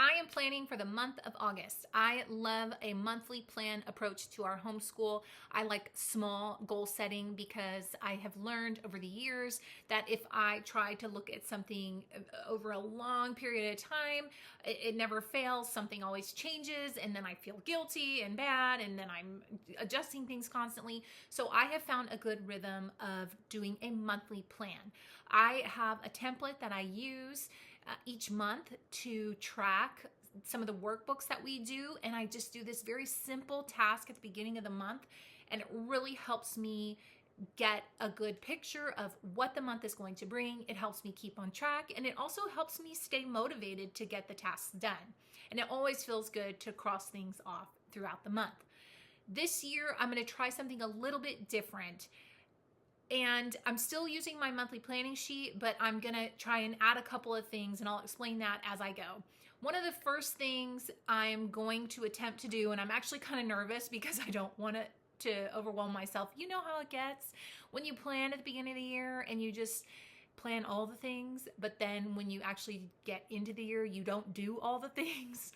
I am planning for the month of August. I love a monthly plan approach to our homeschool. I like small goal setting because I have learned over the years that if I try to look at something over a long period of time, it never fails. Something always changes, and then I feel guilty and bad, and then I'm adjusting things constantly. So I have found a good rhythm of doing a monthly plan. I have a template that I use each month to track some of the workbooks that we do, and I just do this very simple task at the beginning of the month, and it really helps me get a good picture of what the month is going to bring. It helps me keep on track, and it also helps me stay motivated to get the tasks done. And it always feels good to cross things off throughout the month. This year, I'm going to try something a little bit different. And I'm still using my monthly planning sheet, but I'm gonna try and add a couple of things, and I'll explain that as I go. One of the first things I'm going to attempt to do, and I'm actually kind of nervous because I don't want it to overwhelm myself. You know how it gets when you plan at the beginning of the year and you just plan all the things, but then when you actually get into the year, you don't do all the things.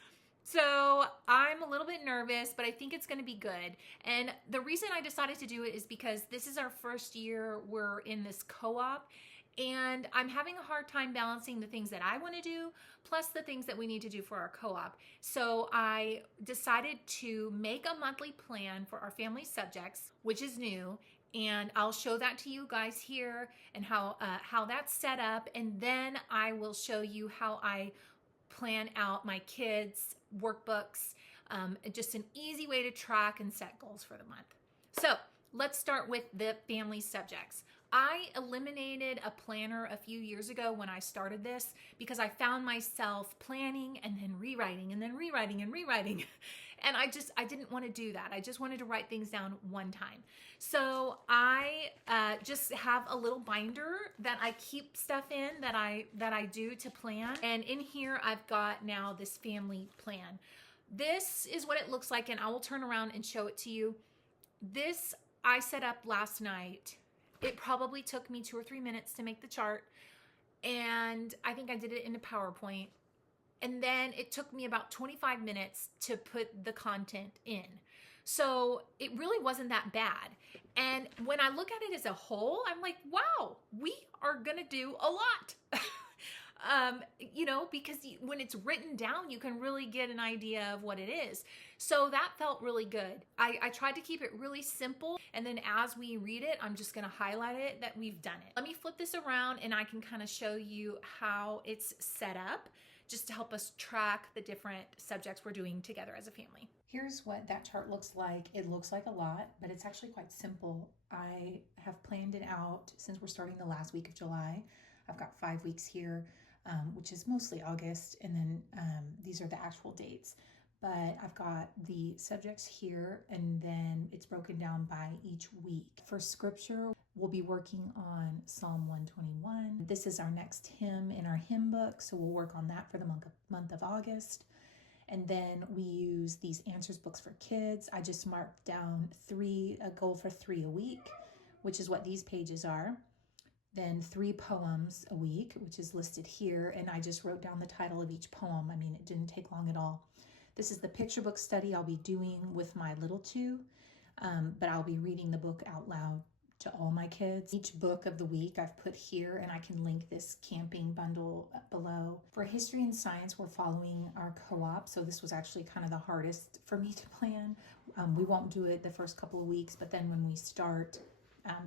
So I'm a little bit nervous, but I think it's going to be good. And the reason I decided to do it is because this is our first year we're in this co-op, and I'm having a hard time balancing the things that I want to do plus the things that we need to do for our co-op. So I decided to make a monthly plan for our family subjects, which is new. And I'll show that to you guys here and how that's set up. And then I will show you how I plan out my kids' workbooks, just an easy way to track and set goals for the month. So let's start with the family subjects. I eliminated a planner a few years ago when I started this because I found myself planning and then rewriting and then rewriting and rewriting. And I didn't want to do that. I just wanted to write things down one time. So I just have a little binder that I keep stuff in that I do to plan. And in here, I've got now this family plan. This is what it looks like, and I will turn around and show it to you. This I set up last night. It probably took me 2 or 3 minutes to make the chart, and I think I did it in a PowerPoint. And then it took me about 25 minutes to put the content in. So it really wasn't that bad. And when I look at it as a whole, I'm like, wow, we are gonna do a lot. Because when it's written down, you can really get an idea of what it is. So that felt really good. I tried to keep it really simple, and then as we read it, I'm just gonna highlight it that we've done it. Let me flip this around and I can kind of show you how it's set up, just to help us track the different subjects we're doing together as a family. Here's what that chart looks like. It looks like a lot, but it's actually quite simple. I have planned it out since we're starting the last week of July. I've got 5 weeks here, which is mostly August, and then these are the actual dates. But I've got the subjects here, and then it's broken down by each week. For scripture, we'll be working on Psalm 121. This is our next hymn in our hymn book, so we'll work on that for the month of August. And then we use these answers books for kids. I just marked down a goal for 3 a week, which is what these pages are. Then 3 poems a week, which is listed here. And I just wrote down the title of each poem. I mean, it didn't take long at all. This is the picture book study I'll be doing with my little two, but I'll be reading the book out loud to all my kids. Each book of the week I've put here, and I can link this camping bundle below. For history and science, we're following our co-op, so this was actually kind of the hardest for me to plan. We won't do it the first couple of weeks, but then when we start,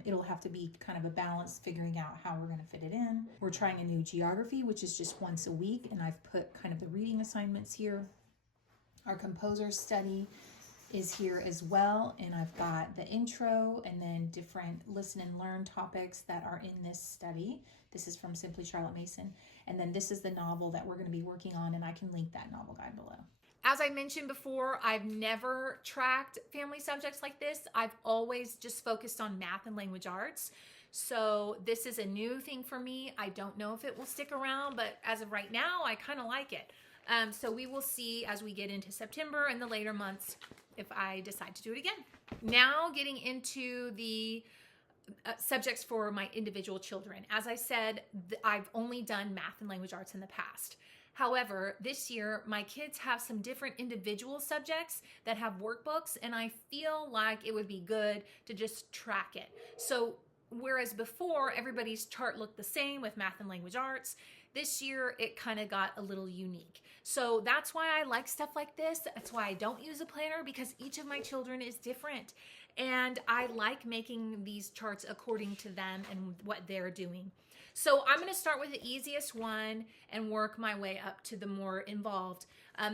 it'll have to be kind of a balance figuring out how we're going to fit it in. We're trying a new geography, which is just once a week, and I've put kind of the reading assignments here. Our composer study is here as well, and I've got the intro and then different listen and learn topics that are in this study. This is from Simply Charlotte Mason, and then this is the novel that we're going to be working on, and I can link that novel guide below. As I mentioned before, I've never tracked family subjects like this. I've always just focused on math and language arts. So this is a new thing for me. I don't know if it will stick around, but as of right now, I kind of like it. So we will see as we get into September and the later months if I decide to do it again. Now getting into the subjects for my individual children. As I said, I've only done math and language arts in the past. However, this year, my kids have some different individual subjects that have workbooks, and I feel like it would be good to just track it. So whereas before everybody's chart looked the same with math and language arts, this year it kind of got a little unique. So that's why I like stuff like this. That's why I don't use a planner, because each of my children is different. And I like making these charts according to them and what they're doing. So I'm going to start with the easiest one and work my way up to the more involved.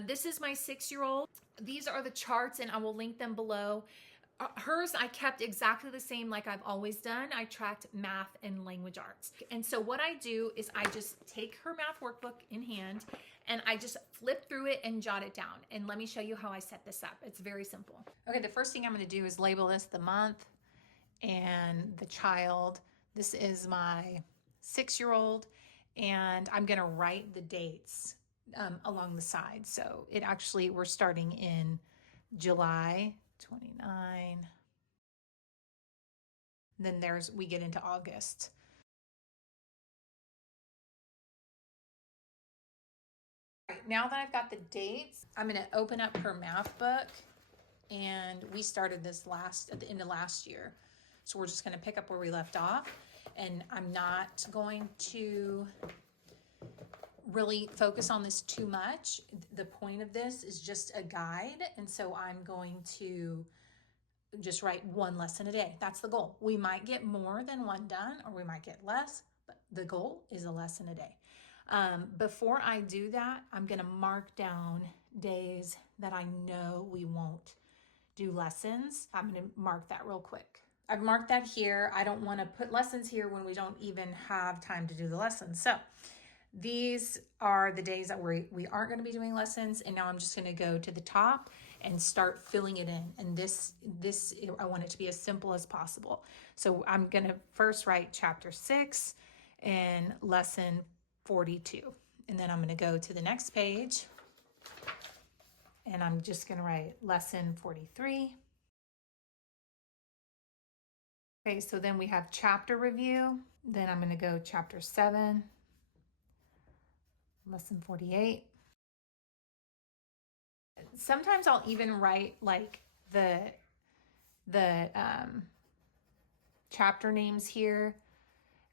This is my 6-year-old. These are the charts, and I will link them below. Hers I kept exactly the same like I've always done. I tracked math and language arts. And so what I do is I just take her math workbook in hand and I just flip through it and jot it down. And let me show you how I set this up. It's very simple. Okay, the first thing I'm going to do is label this the month and the child. This is my 6-year-old, and I'm going to write the dates along the side. So it actually, we're starting in July 29. Then we get into August. Right, now that I've got the dates, I'm going to open up her math book, and we started this at the end of last year. So we're just going to pick up where we left off, and I'm not going to really focus on this too much. The point of this is just a guide, and so I'm going to just write one lesson a day. That's the goal. We might get more than one done, or we might get less, but the goal is a lesson a day. Before I do that, I'm going to mark down days that I know we won't do lessons. I'm going to mark that real quick. I've marked that here. I don't want to put lessons here when we don't even have time to do the lessons. So these are the days that we aren't going to be doing lessons. And now I'm just going to go to the top and start filling it in. And this I want it to be as simple as possible. So I'm going to first write chapter 6 and lesson 42. And then I'm going to go to the next page, and I'm just going to write lesson 43. Okay, so then we have chapter review. Then I'm going to go chapter 7, lesson 48. Sometimes I'll even write like the chapter names here.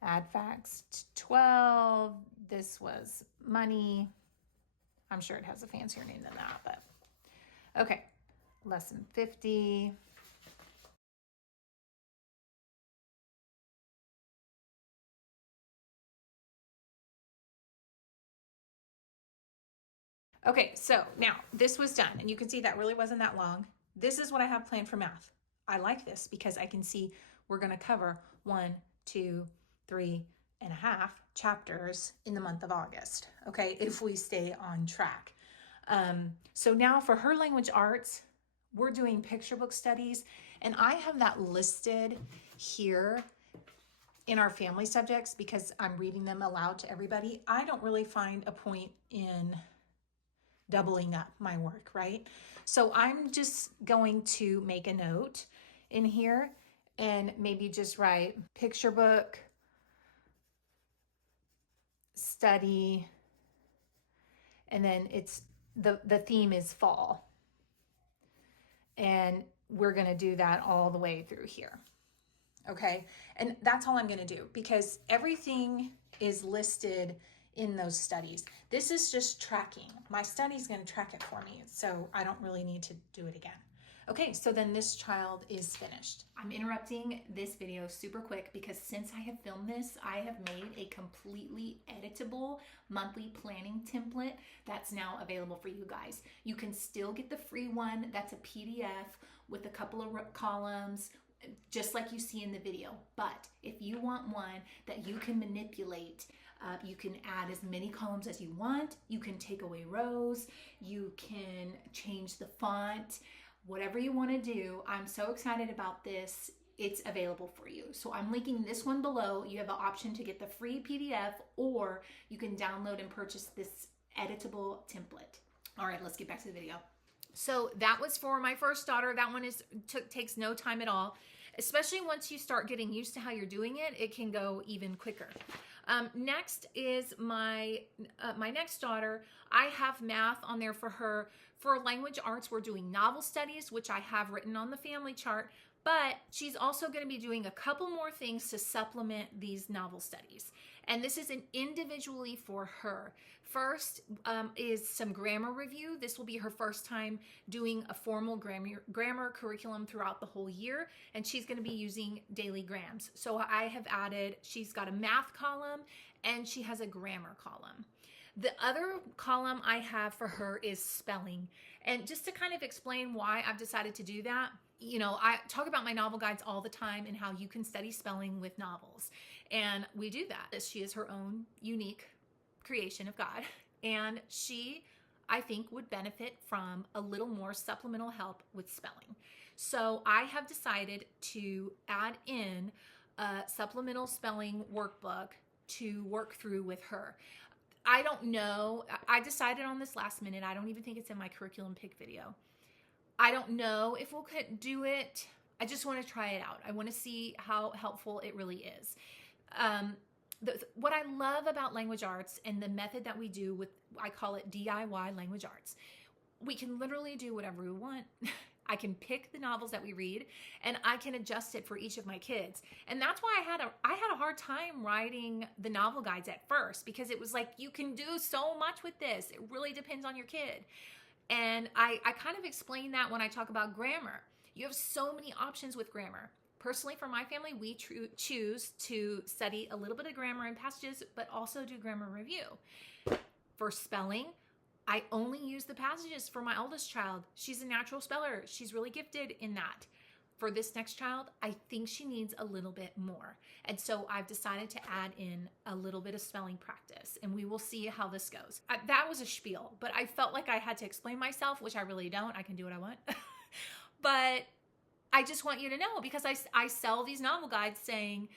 Add facts 12. This was money. I'm sure it has a fancier name than that, but okay. Lesson 50. Okay, so now this was done, and you can see that really wasn't that long. This is what I have planned for math. I like this because I can see we're going to cover 1, 2, 3.5 chapters in the month of August, okay, if we stay on track. So now for her language arts, we're doing picture book studies, and I have that listed here in our family subjects because I'm reading them aloud to everybody. I don't really find a point in doubling up my work, right? So I'm just going to make a note in here and maybe just write picture book study, and then it's the theme is fall, and we're going to do that all the way through here. Okay, and that's all I'm going to do because everything is listed in those studies. This is just tracking. My study is going to track it for me, so I don't really need to do it again. Okay, so then this child is finished. I'm interrupting this video super quick because since I have filmed this, I have made a completely editable monthly planning template that's now available for you guys. You can still get the free one. That's a PDF with a couple of columns, just like you see in the video. But if you want one that you can manipulate, you can add as many columns as you want. You can take away rows. You can change the font. Whatever you want to do, I'm so excited about this. It's available for you. So I'm linking this one below. You have an option to get the free PDF, or you can download and purchase this editable template. All right, let's get back to the video. So that was for my first daughter. That one takes no time at all. Especially once you start getting used to how you're doing it, it can go even quicker. Next is my next daughter. I have math on there for her. For language arts, we're doing novel studies, which I have written on the family chart, but she's also going to be doing a couple more things to supplement these novel studies. And this is individually for her. First is some grammar review. This will be her first time doing a formal grammar curriculum throughout the whole year, and she's going to be using daily grams. So I have added, she's got a math column and she has a grammar column. The other column I have for her is spelling. And just to kind of explain why I've decided to do that, I talk about my novel guides all the time and how you can study spelling with novels. And we do that. She is her own unique creation of God. And she, I think, would benefit from a little more supplemental help with spelling. So I have decided to add in a supplemental spelling workbook to work through with her. I don't know. I decided on this last minute. I don't even think it's in my curriculum pick video. I don't know if we'll do it. I just want to try it out. I want to see how helpful it really is. What I love about language arts and the method that we do with, I call it DIY language arts. We can literally do whatever we want. I can pick the novels that we read and I can adjust it for each of my kids. And that's why I had a hard time writing the novel guides at first, because it was like, you can do so much with this. It really depends on your kid. And I kind of explain that when I talk about grammar. You have so many options with grammar. Personally, for my family, we choose to study a little bit of grammar and passages, but also do grammar review. For spelling, I only use the passages for my oldest child. She's a natural speller. She's really gifted in that. For this next child, I think she needs a little bit more. And so I've decided to add in a little bit of spelling practice, and we will see how this goes. That was a spiel, but I felt like I had to explain myself, which I really don't. I can do what I want. But I just want you to know, because I sell these novel guides saying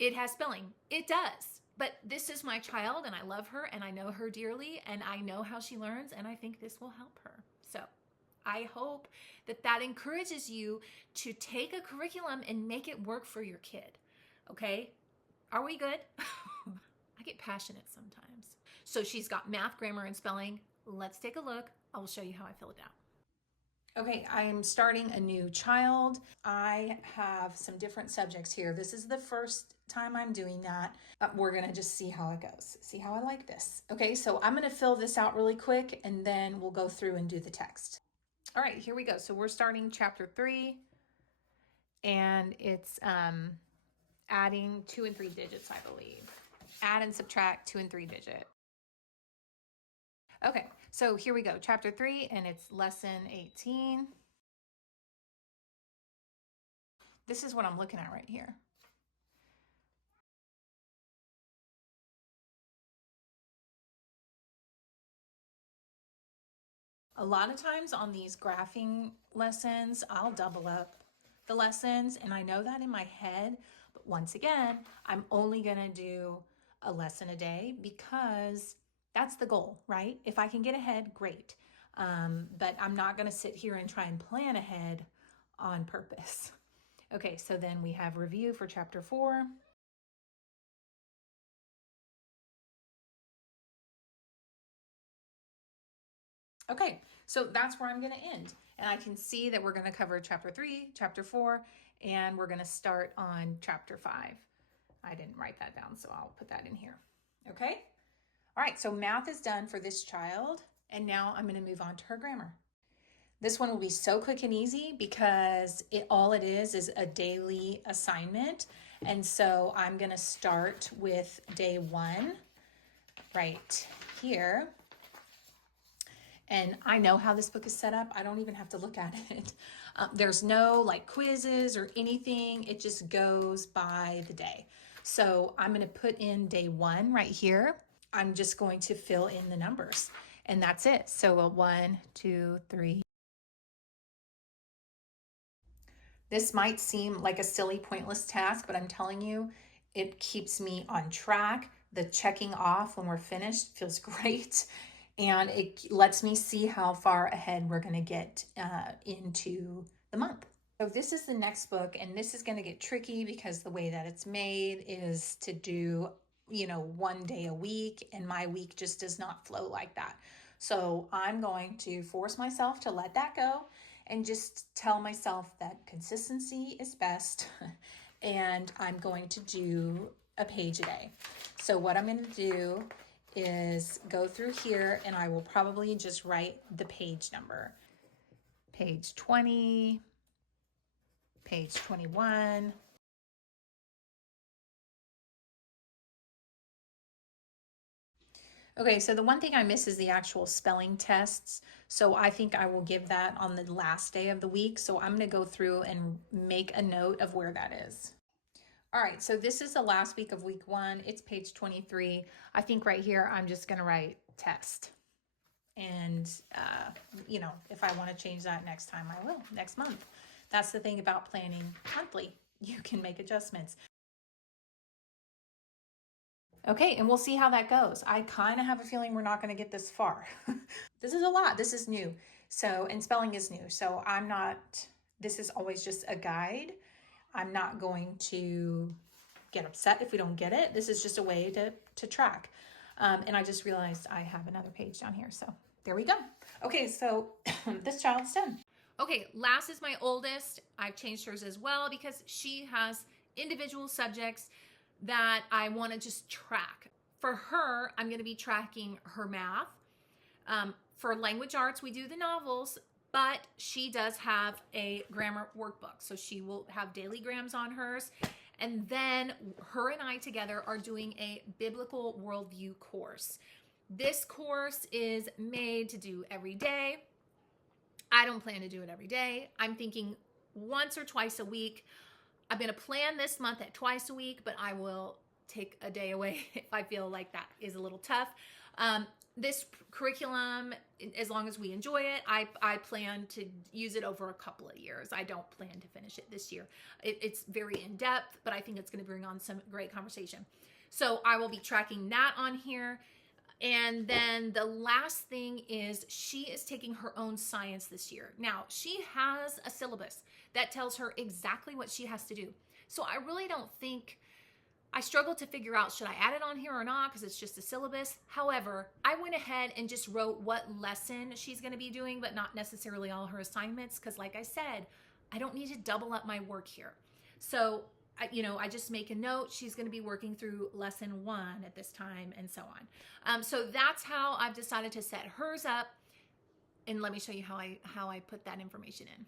it has spelling. It does. But this is my child, and I love her, and I know her dearly, and I know how she learns, and I think this will help her. So I hope that encourages you to take a curriculum and make it work for your kid. Okay? Are we good? I get passionate sometimes. So she's got math, grammar, and spelling. Let's take a look. I will show you how I fill it out. Okay, I am starting a new child. I have some different subjects here. This is the first time I'm doing that. We're gonna just see how it goes. See how I like this. Okay, so I'm gonna fill this out really quick and then we'll go through and do the text. All right, here we go. So we're starting chapter 3 and it's adding 2 and 3 digits, I believe. Add and subtract 2 and 3 digit. Okay, so here we go. Chapter 3, and it's lesson 18. This is what I'm looking at right here. A lot of times on these graphing lessons, I'll double up the lessons, and I know that in my head, but once again, I'm only gonna do a lesson a day because that's the goal, right? If I can get ahead, great. But I'm not gonna sit here and try and plan ahead on purpose. Okay, so then we have review for chapter 4. Okay, so that's where I'm gonna end. And I can see that we're gonna cover chapter 3, chapter 4, and we're gonna start on chapter 5. I didn't write that down, so I'll put that in here. Okay? All right, so math is done for this child, and now I'm gonna move on to her grammar. This one will be so quick and easy because all it is a daily assignment. And so I'm gonna start with day 1 right here. And I know how this book is set up. I don't even have to look at it. There's no like quizzes or anything. It just goes by the day. So I'm gonna put in day 1 right here. I'm just going to fill in the numbers and that's it. So a 1, 2, 3. This might seem like a silly, pointless task, but I'm telling you, it keeps me on track. The checking off when we're finished feels great. And it lets me see how far ahead we're gonna get into the month. So this is the next book, and this is gonna get tricky because the way that it's made is to do one day a week, and my week just does not flow like that. So I'm going to force myself to let that go and just tell myself that consistency is best. And I'm going to do a page a day. So what I'm going to do is go through here, and I will probably just write the page number. Page 20, page 21. Okay, so the one thing I miss is the actual spelling tests. So I think I will give that on the last day of the week. So I'm going to go through and make a note of where that is. All right, so this is the last week of week 1. It's page 23. I think right here I'm just going to write test. And, if I want to change that next time, I will, next month. That's the thing about planning monthly. You can make adjustments. Okay, and we'll see how that goes. I kind of have a feeling we're not going to get this far. This is a lot. This is new. So, and spelling is new. So this is always just a guide. I'm not going to get upset if we don't get it. This is just a way to track. And I just realized I have another page down here. So there we go. Okay, so this child's done. Okay, last is my oldest. I've changed hers as well because she has individual subjects that I want to just track. For her, I'm going to be tracking her math. For language arts, we do the novels, but she does have a grammar workbook. So she will have daily grams on hers. And then her and I together are doing a biblical worldview course. This course is made to do every day. I don't plan to do it every day. I'm thinking once or twice a week. I'm going to plan this month at twice a week, but I will take a day away if I feel like that is a little tough. This curriculum, as long as we enjoy it, I plan to use it over a couple of years. I don't plan to finish it this year. It's very in-depth, but I think it's going to bring on some great conversation. So I will be tracking that on here. And then the last thing is she is taking her own science this year. Now, she has a syllabus that tells her exactly what she has to do. So I really don't think, I struggle to figure out, should I add it on here or not, because it's just a syllabus. However, I went ahead and just wrote what lesson she's going to be doing, but not necessarily all her assignments, because like I said, I don't need to double up my work here. So I just make a note. She's going to be working through lesson 1 at this time, and so on. So that's how I've decided to set hers up. And let me show you how I put that information in.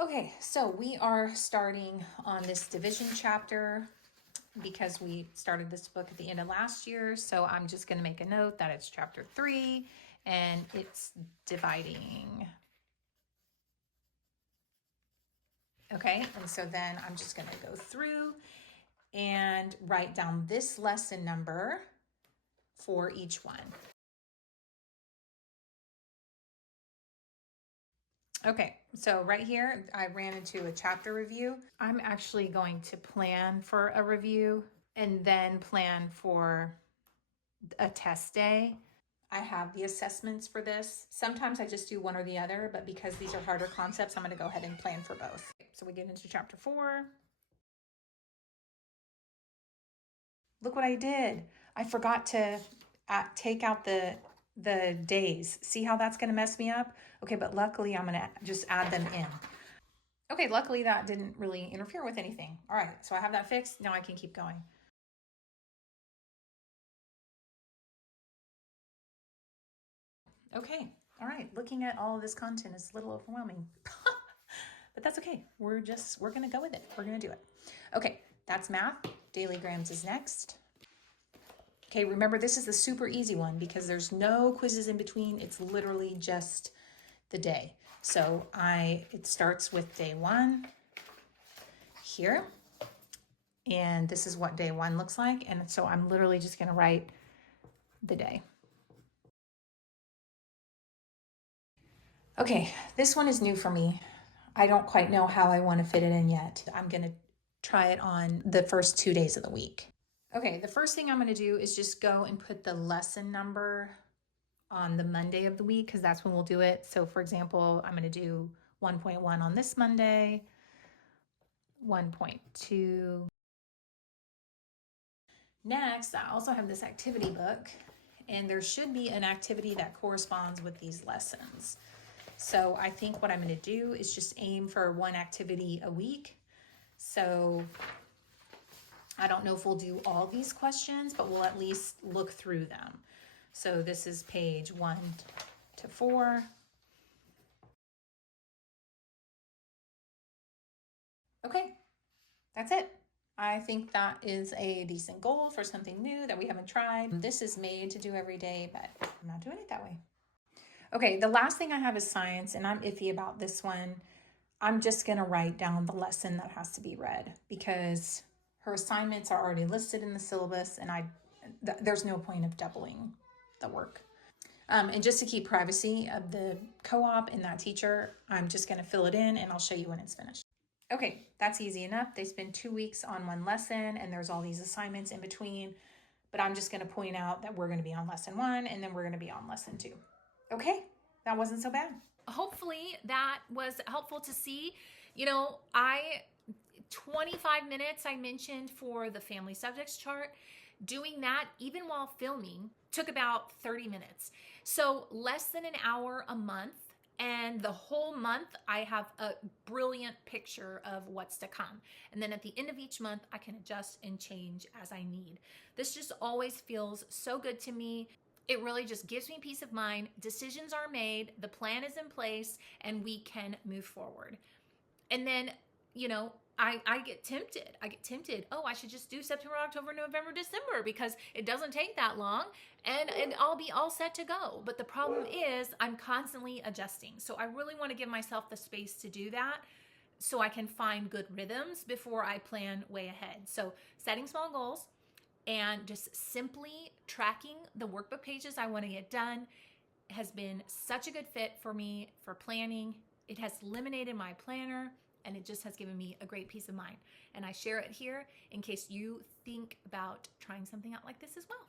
Okay, so we are starting on this division chapter because we started this book at the end of last year. So I'm just going to make a note that it's chapter 3 and it's dividing. Okay, and so then I'm just going to go through and write down this lesson number for each one. Okay, so right here, I ran into a chapter review. I'm actually going to plan for a review and then plan for a test day. I have the assessments for this. Sometimes I just do one or the other, but because these are harder concepts, I'm going to go ahead and plan for both. So we get into chapter 4. Look what I did. I forgot to take out the days. See how that's going to mess me up? Okay, but luckily I'm going to just add them in. Okay, luckily that didn't really interfere with anything. All right, so I have that fixed. Now I can keep going. Okay, all right, looking at all of this content is a little overwhelming. But that's okay. We're going to go with it. We're going to do it. Okay, that's math. Daily grams is next. Okay, remember this is the super easy one because there's no quizzes in between. It's literally just the day. So it starts with day 1 here. And this is what day 1 looks like. And so I'm literally just going to write the day. Okay, this one is new for me. I don't quite know how I want to fit it in yet. I'm going to try it on the first 2 days of the week. Okay, the first thing I'm going to do is just go and put the lesson number on the Monday of the week because that's when we'll do it. So for example, I'm going to do 1.1 on this Monday, 1.2, Next, I also have this activity book, and there should be an activity that corresponds with these lessons. So I think what I'm going to do is just aim for one activity a week. So I don't know if we'll do all these questions, but we'll at least look through them. So this is page 1 to 4. Okay, that's it. I think that is a decent goal for something new that we haven't tried. This is made to do every day, but I'm not doing it that way. Okay, the last thing I have is science, and I'm iffy about this one. I'm just going to write down the lesson that has to be read because her assignments are already listed in the syllabus, and there's no point of doubling the work. And just to keep privacy of the co-op and that teacher, I'm just going to fill it in, and I'll show you when it's finished. Okay, that's easy enough. They spend 2 weeks on one lesson, and there's all these assignments in between, but I'm just going to point out that we're going to be on lesson 1, and then we're going to be on lesson 2. Okay, that wasn't so bad. Hopefully that was helpful to see. 25 minutes I mentioned for the family subjects chart. Doing that, even while filming, took about 30 minutes. So less than an hour a month. And the whole month, I have a brilliant picture of what's to come. And then at the end of each month, I can adjust and change as I need. This just always feels so good to me. It really just gives me peace of mind. Decisions are made, the plan is in place, and we can move forward. And then, I get tempted. Oh, I should just do September, October, November, December because it doesn't take that long and I'll be all set to go. But the problem is I'm constantly adjusting. So I really want to give myself the space to do that so I can find good rhythms before I plan way ahead. So setting small goals and just simply tracking the workbook pages I want to get done has been such a good fit for me for planning. It has eliminated my planner, and it just has given me a great peace of mind. And I share it here in case you think about trying something out like this as well.